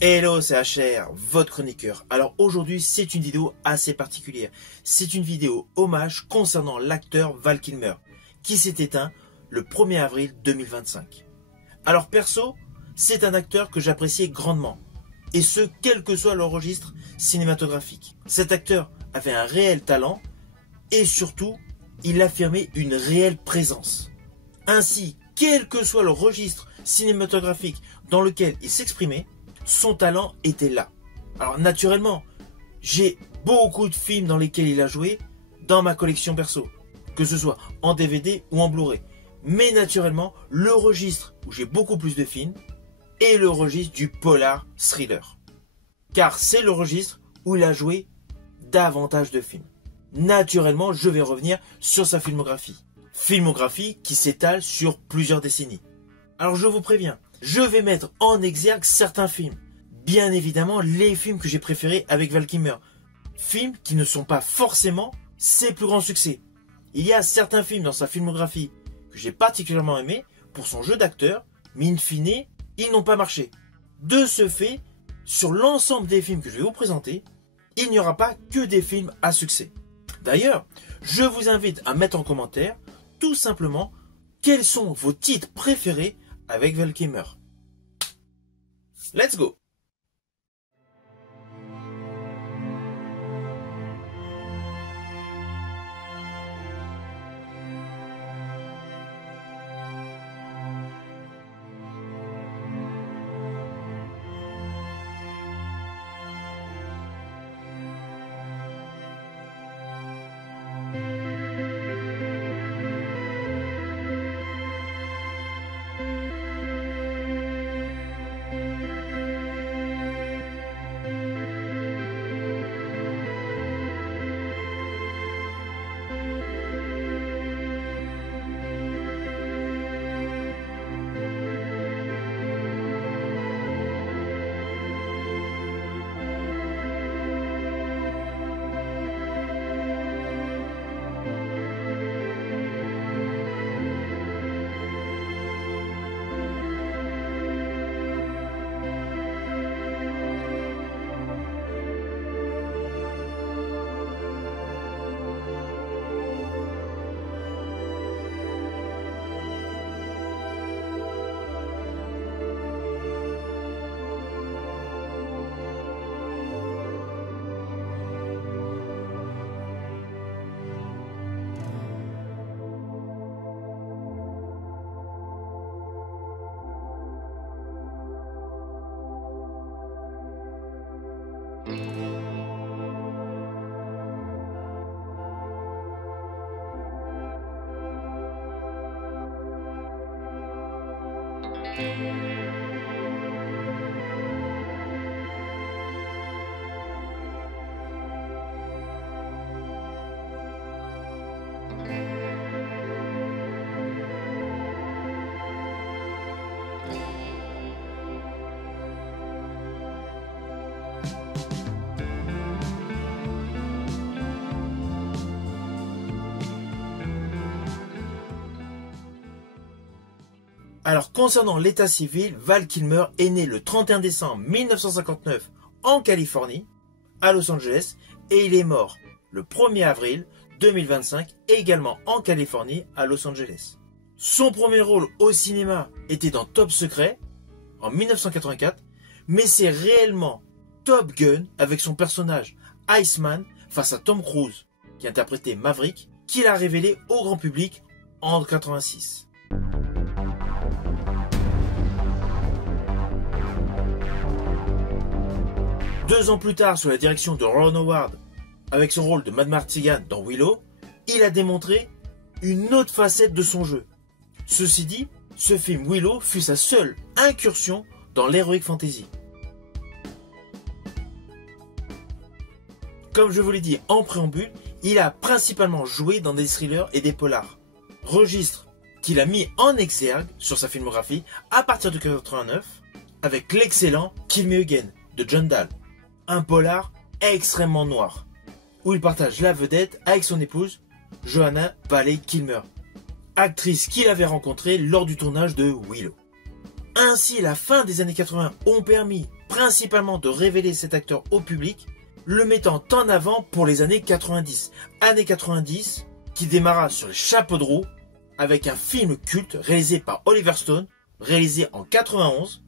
Hello, c'est HR, votre chroniqueur. Alors aujourd'hui, c'est une vidéo assez particulière. C'est une vidéo hommage concernant l'acteur Val Kilmer, qui s'est éteint le 1er avril 2025. Alors perso, c'est un acteur que j'appréciais grandement, et ce, quel que soit le registre cinématographique. Cet acteur avait un réel talent, et surtout, il affirmait une réelle présence. Ainsi, quel que soit le registre cinématographique dans lequel il s'exprimait, son talent était là. Alors naturellement, j'ai beaucoup de films dans lesquels il a joué dans ma collection perso, que ce soit en DVD ou en Blu-ray. Mais naturellement, le registre où j'ai beaucoup plus de films est le registre du polar thriller. Car c'est le registre où il a joué davantage de films. Naturellement, je vais revenir sur sa filmographie. Filmographie qui s'étale sur plusieurs décennies. Alors je vous préviens, je vais mettre en exergue certains films. Bien évidemment, les films que j'ai préférés avec Val Kilmer. Films qui ne sont pas forcément ses plus grands succès. Il y a certains films dans sa filmographie que j'ai particulièrement aimés pour son jeu d'acteur, mais in fine, ils n'ont pas marché. De ce fait, sur l'ensemble des films que je vais vous présenter, il n'y aura pas que des films à succès. D'ailleurs, je vous invite à mettre en commentaire, tout simplement, quels sont vos titres préférés avec Val Kilmer. Let's go! Alors, concernant l'état civil, Val Kilmer est né le 31 décembre 1959 en Californie, à Los Angeles, et il est mort le 1er avril 2025, également en Californie, à Los Angeles. Son premier rôle au cinéma était dans Top Secret, en 1984, mais c'est réellement Top Gun, avec son personnage Iceman, face à Tom Cruise, qui interprétait Maverick, qu'il a révélé au grand public en 1986. Deux ans plus tard, sous la direction de Ron Howard, avec son rôle de Mad Martigan dans Willow, il a démontré une autre facette de son jeu. Ceci dit, ce film Willow fut sa seule incursion dans l'heroic fantasy. Comme je vous l'ai dit en préambule, il a principalement joué dans des thrillers et des polars. Registre qu'il a mis en exergue sur sa filmographie à partir de 1989 avec l'excellent Kill Me Again de John Dahl. Un polar extrêmement noir, où il partage la vedette avec son épouse, Joanna Bailey Kilmer, actrice qu'il avait rencontrée lors du tournage de Willow. Ainsi, la fin des années 80 ont permis principalement de révéler cet acteur au public, le mettant en avant pour les années 90. Années 90 qui démarra sur les chapeaux de roue avec un film culte réalisé par Oliver Stone, réalisé en 91,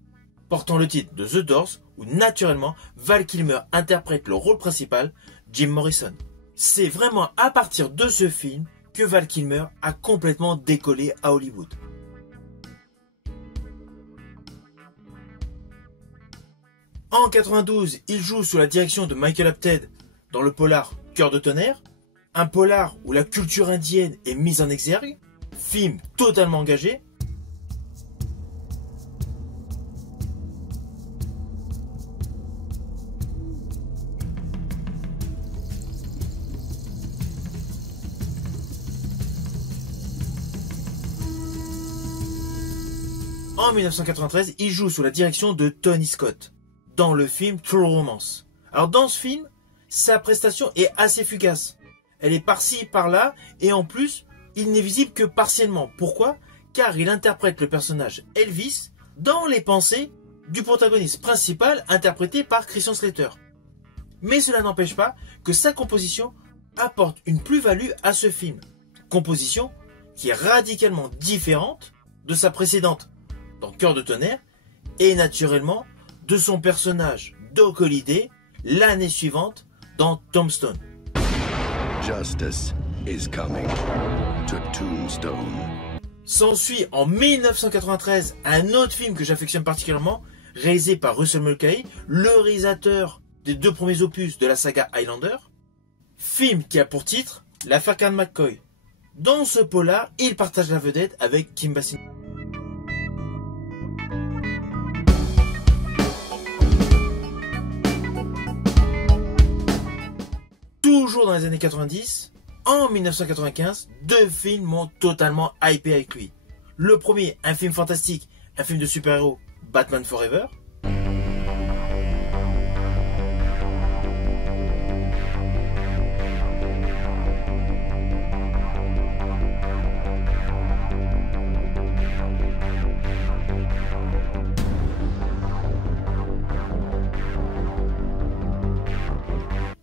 portant le titre de The Doors, où naturellement Val Kilmer interprète le rôle principal, Jim Morrison. C'est vraiment à partir de ce film que Val Kilmer a complètement décollé à Hollywood. En 92, il joue sous la direction de Michael Apted dans le polar Cœur de tonnerre, un polar où la culture indienne est mise en exergue, film totalement engagé. En 1993, il joue sous la direction de Tony Scott dans le film True Romance. Alors dans ce film, sa prestation est assez fugace. Elle est par-ci, par-là, et en plus, il n'est visible que partiellement. Pourquoi? Car il interprète le personnage Elvis dans les pensées du protagoniste principal interprété par Christian Slater. Mais cela n'empêche pas que sa composition apporte une plus-value à ce film. Composition qui est radicalement différente de sa précédente dans Cœur de tonnerre et naturellement de son personnage Doc Holliday l'année suivante dans Tombstone. Justice is coming to Tombstone. S'ensuit en 1993 un autre film que j'affectionne particulièrement, réalisé par Russell Mulcahy, le réalisateur des 2 premiers opus de la saga Highlander, film qui a pour titre L'affaire Carl McCoy. Dans ce polar, il partage la vedette avec Kim Basinger. Toujours dans les années 90, en 1995, 2 films m'ont totalement hypé avec lui. Le premier, un film fantastique, un film de super-héros, Batman Forever.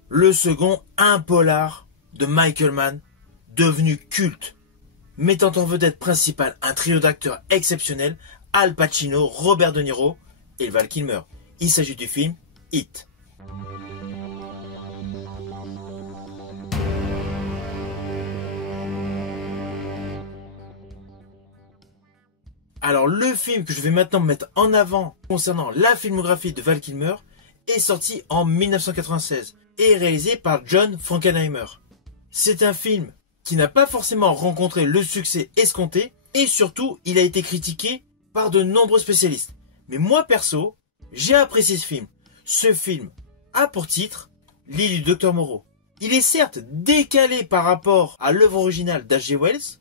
Le second, un polar de Michael Mann, devenu culte, mettant en vedette principale un trio d'acteurs exceptionnels, Al Pacino, Robert De Niro et Val Kilmer. Il s'agit du film Heat. Alors le film que je vais maintenant mettre en avant concernant la filmographie de Val Kilmer est sorti en 1996 et réalisé par John Frankenheimer. C'est un film qui n'a pas forcément rencontré le succès escompté et surtout il a été critiqué par de nombreux spécialistes. Mais moi perso, j'ai apprécié ce film. Ce film a pour titre L'île du Dr Moreau. Il est certes décalé par rapport à l'œuvre originale d'H.G. Wells.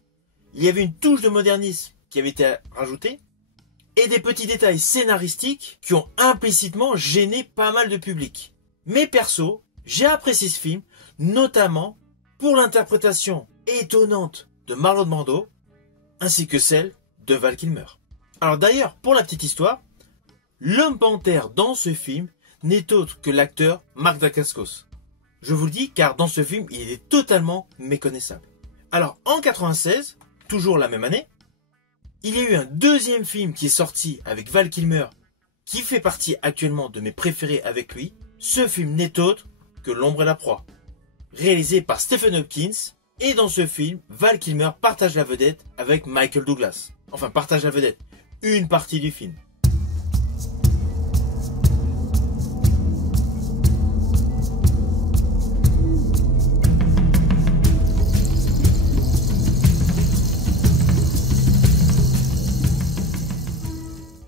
Il y avait une touche de modernisme qui avait été rajoutée et des petits détails scénaristiques qui ont implicitement gêné pas mal de public. Mais perso, j'ai apprécié ce film, notamment pour l'interprétation étonnante de Marlon Brando, ainsi que celle de Val Kilmer. Alors d'ailleurs, pour la petite histoire, l'homme panthère dans ce film n'est autre que l'acteur Mark Dacascos. Je vous le dis car dans ce film, il est totalement méconnaissable. Alors en 96, toujours la même année, il y a eu un deuxième film qui est sorti avec Val Kilmer, qui fait partie actuellement de mes préférés avec lui. Ce film n'est autre que L'ombre et la proie, réalisé par Stephen Hopkins, et dans ce film, Val Kilmer partage la vedette avec Michael Douglas. Enfin, partage la vedette, une partie du film.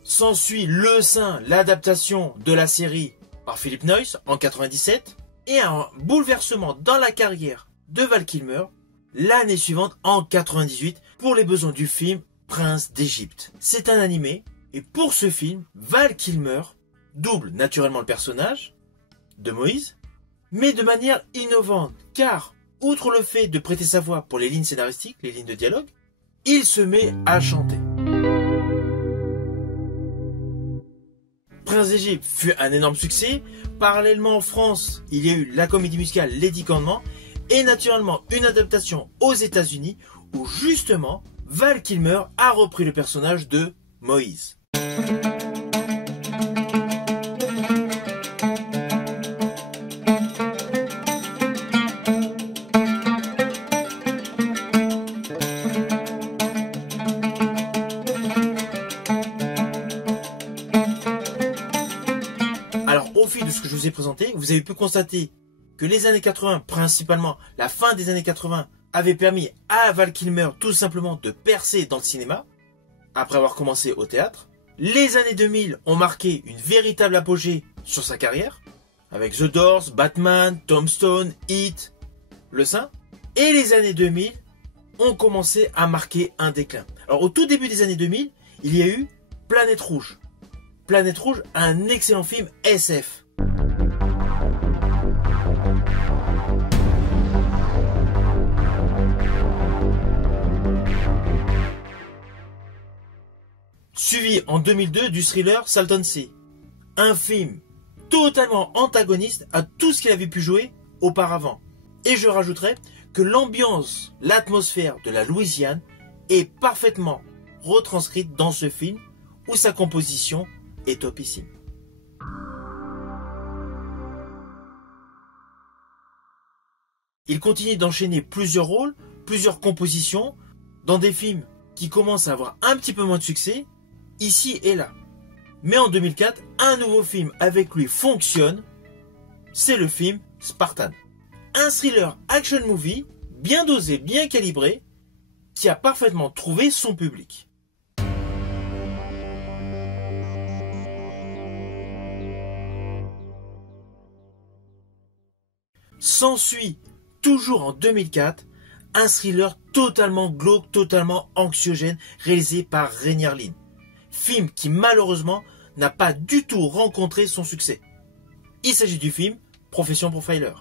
S'ensuit Le Saint, l'adaptation de la série par Philip Noyce en 97, et un bouleversement dans la carrière de Val Kilmer l'année suivante en 98 pour les besoins du film Prince d'Égypte. C'est un animé et pour ce film, Val Kilmer double naturellement le personnage de Moïse, mais de manière innovante car, outre le fait de prêter sa voix pour les lignes scénaristiques, les lignes de dialogue, il se met à chanter. Prince d'Égypte fut un énorme succès. Parallèlement en France, il y a eu la comédie musicale Lady Commandement et naturellement une adaptation aux États-Unis où justement Val Kilmer a repris le personnage de Moïse. Alors au fil de ce que je vous ai présenté, vous avez pu constater que les années 80, principalement la fin des années 80, avait permis à Val Kilmer tout simplement de percer dans le cinéma, après avoir commencé au théâtre. Les années 2000 ont marqué une véritable apogée sur sa carrière, avec The Doors, Batman, Tombstone, Heat, Le Saint. Et les années 2000 ont commencé à marquer un déclin. Alors au tout début des années 2000, il y a eu Planète Rouge. Planète Rouge, un excellent film SF. Suivi en 2002 du thriller Salton Sea. Un film totalement antagoniste à tout ce qu'il avait pu jouer auparavant. Et je rajouterais que l'ambiance, l'atmosphère de la Louisiane est parfaitement retranscrite dans ce film où sa composition est topissime. Il continue d'enchaîner plusieurs rôles, plusieurs compositions dans des films qui commencent à avoir un petit peu moins de succès, ici et là. Mais en 2004, un nouveau film avec lui fonctionne, c'est le film Spartan. Un thriller action movie, bien dosé, bien calibré, qui a parfaitement trouvé son public. S'ensuit, toujours en 2004, un thriller totalement glauque, totalement anxiogène, réalisé par Rénier Lin. Film qui malheureusement n'a pas du tout rencontré son succès. Il s'agit du film Profession Profiler.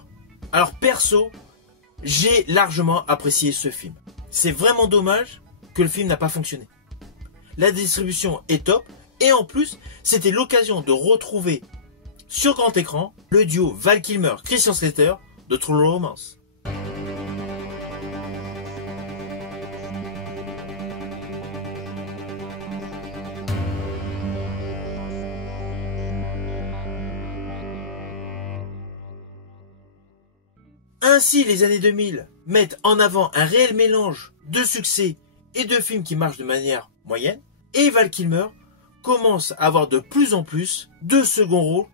Alors perso, j'ai largement apprécié ce film. C'est vraiment dommage que le film n'a pas fonctionné. La distribution est top et en plus, c'était l'occasion de retrouver sur grand écran le duo Val Kilmer-Christian Slater de True Romance. Ainsi, les années 2000 mettent en avant un réel mélange de succès et de films qui marchent de manière moyenne, et Val Kilmer commence à avoir de plus en plus de second rôles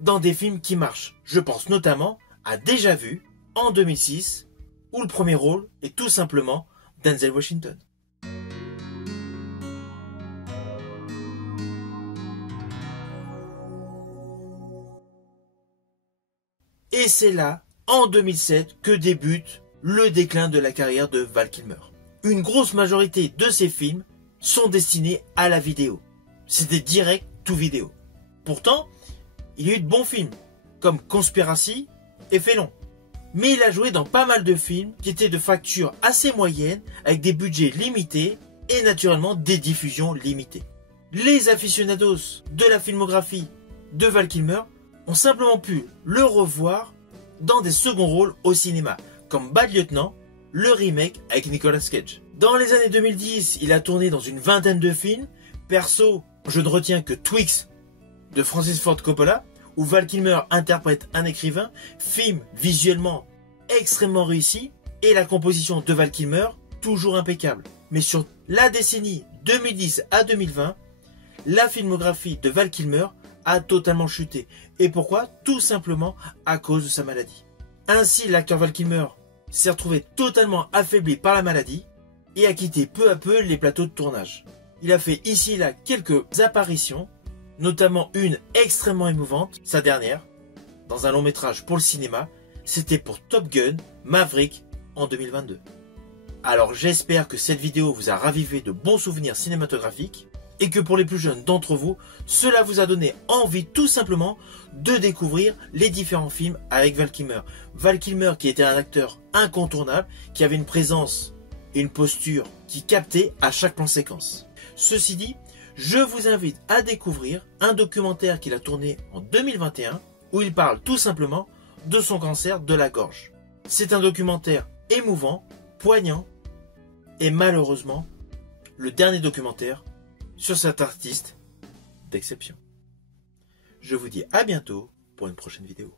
dans des films qui marchent. Je pense notamment à Déjà Vu en 2006, où le premier rôle est tout simplement Denzel Washington. Et c'est là, en 2007, que débute le déclin de la carrière de Val Kilmer. Une grosse majorité de ses films sont destinés à la vidéo. C'est des direct to vidéo. Pourtant, il y a eu de bons films, comme Conspiracy et Félon. Mais il a joué dans pas mal de films qui étaient de facture assez moyenne, avec des budgets limités et naturellement des diffusions limitées. Les aficionados de la filmographie de Val Kilmer ont simplement pu le revoir dans des seconds rôles au cinéma, comme Bad Lieutenant, le remake avec Nicolas Cage. Dans les années 2010, il a tourné dans une vingtaine de films. Perso, je ne retiens que Twix de Francis Ford Coppola, où Val Kilmer interprète un écrivain, film visuellement extrêmement réussi, et la composition de Val Kilmer toujours impeccable. Mais sur la décennie 2010 à 2020, la filmographie de Val Kilmer a totalement chuté. Et pourquoi? Tout simplement à cause de sa maladie. Ainsi, l'acteur Val Kilmer s'est retrouvé totalement affaibli par la maladie et a quitté peu à peu les plateaux de tournage. Il a fait ici et là quelques apparitions, notamment une extrêmement émouvante, sa dernière, dans un long métrage pour le cinéma. C'était pour Top Gun Maverick en 2022. Alors j'espère que cette vidéo vous a ravivé de bons souvenirs cinématographiques et que pour les plus jeunes d'entre vous, cela vous a donné envie tout simplement de découvrir les différents films avec Val Kilmer. Val Kilmer qui était un acteur incontournable, qui avait une présence et une posture qui captait à chaque plan séquence. Ceci dit, Je vous invite à découvrir un documentaire qu'il a tourné en 2021 où il parle tout simplement de son cancer de la gorge. C'est un documentaire émouvant, poignant et malheureusement le dernier documentaire sur cet artiste d'exception. Je vous dis à bientôt pour une prochaine vidéo.